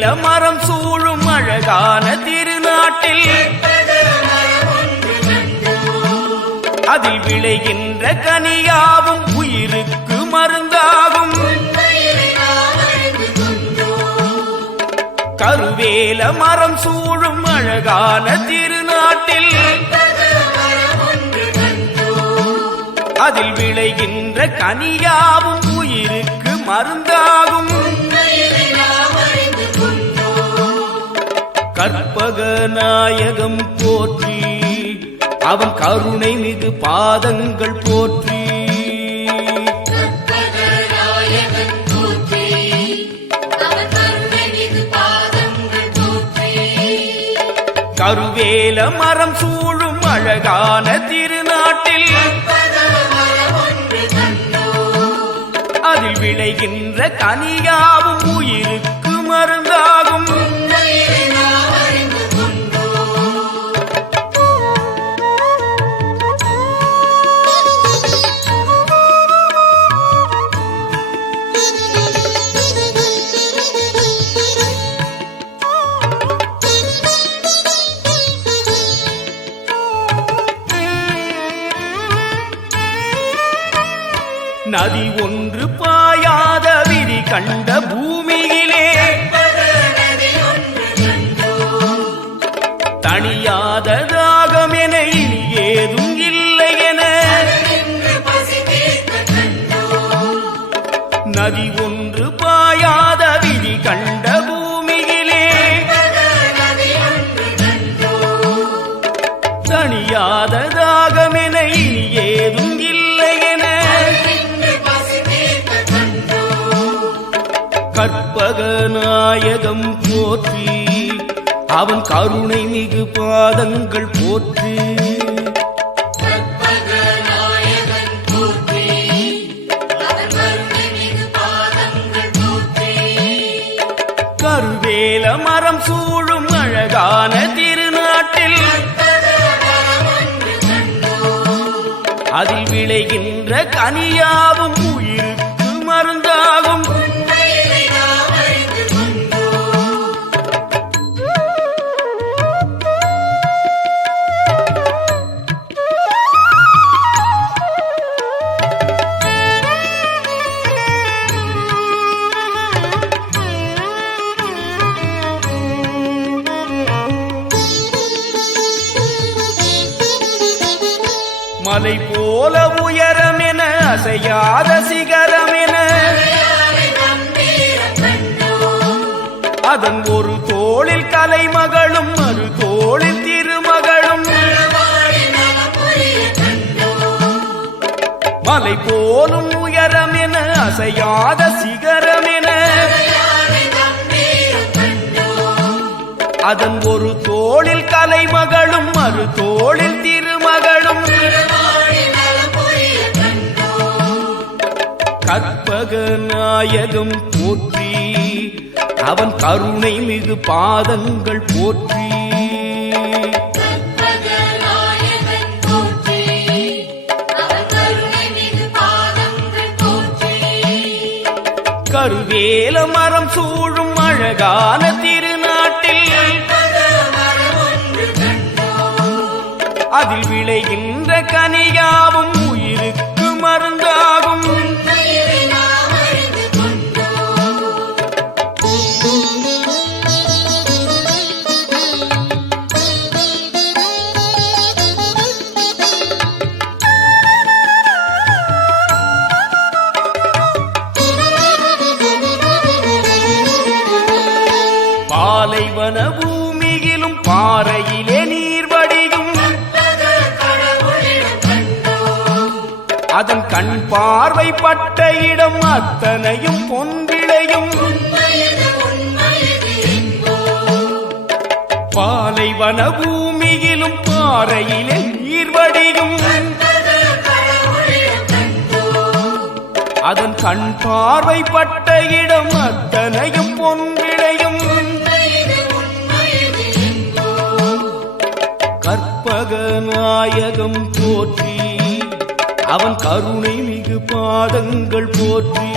கருவேல மரம் சூழும் அழகான திருநாட்டில் அதில் விளைகின்ற கனியாவும் உயிருக்கு மருந்தாகும். கருவேல மரம் சூழும் அழகான திருநாட்டில் அதில் விளைகின்ற கனியாவும் உயிருக்கு மருந்தாகும். கற்பக நாயகம் போற்றி அவன் கருணை மிகு பாதங்கள் போற்றி. கருவேல மரம் சூழும் அழகான திருநாட்டில் அதில் விளைகின்ற கனியாவும் உயிருக்கு மருந்தாகும். நதி ஒன்று பாயாத விதி கண்ட பூமியிலே தணியாத தாகம் என இனி ஏதும் இல்லை என நதி ஒன்று பாயாத விதி கண்ட பூமியிலே தணியாத தாகம் என இனி ஏதும் இல்லை என கற்பக நாயகம் போற்றி அவன் கருணை மிகு பாதங்கள் போற்றி. கருவேல மரம் சூழும் அழகான திருநாட்டில் அதில் விளைகின்ற கனியாவும் உயிருக்கு மருந்தாகும். மலை போல உயரமென அசையாத சிகரமென அதன் ஒரு தோளில் கலைமகளும் மறு தோளில் திருமகளும். மலை போலும் உயரமென அசையாத சிகரமென அதன் ஒரு தோளில் கலைமகளும் மறு தோளில் திருமகளும். கற்பக நாயகம் போற்றி அவன் கருணை மிகு பாதங்கள் போற்றி. கருவேல மரம் சூழும் அழகான திருநாட்டில் அதில் விளைகின்ற கனியாவும் உயிருக்கு மருந்தாகும். பாலைவன பூமியிலும் பாறையிலே நீர் வடியும் அதன் கண் பார்வை பட்ட இடம் அத்தனையும் பொன்விளையும். பாலைவன பூமியிலும் பாறையிலே நீர் வடியும் அதன் கண் பார்வை பட்ட இடம் அத்தனையும் பொன்விளையும். கற்பக நாயகம் போற்றி அவன் கருணை மிகு பாதங்கள் போற்றி.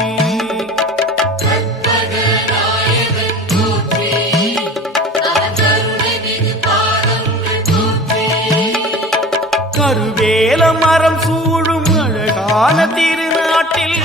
கற்பக நாயகன் போற்றி வேல மரம் சூழும் அழகான திருநாட்டில்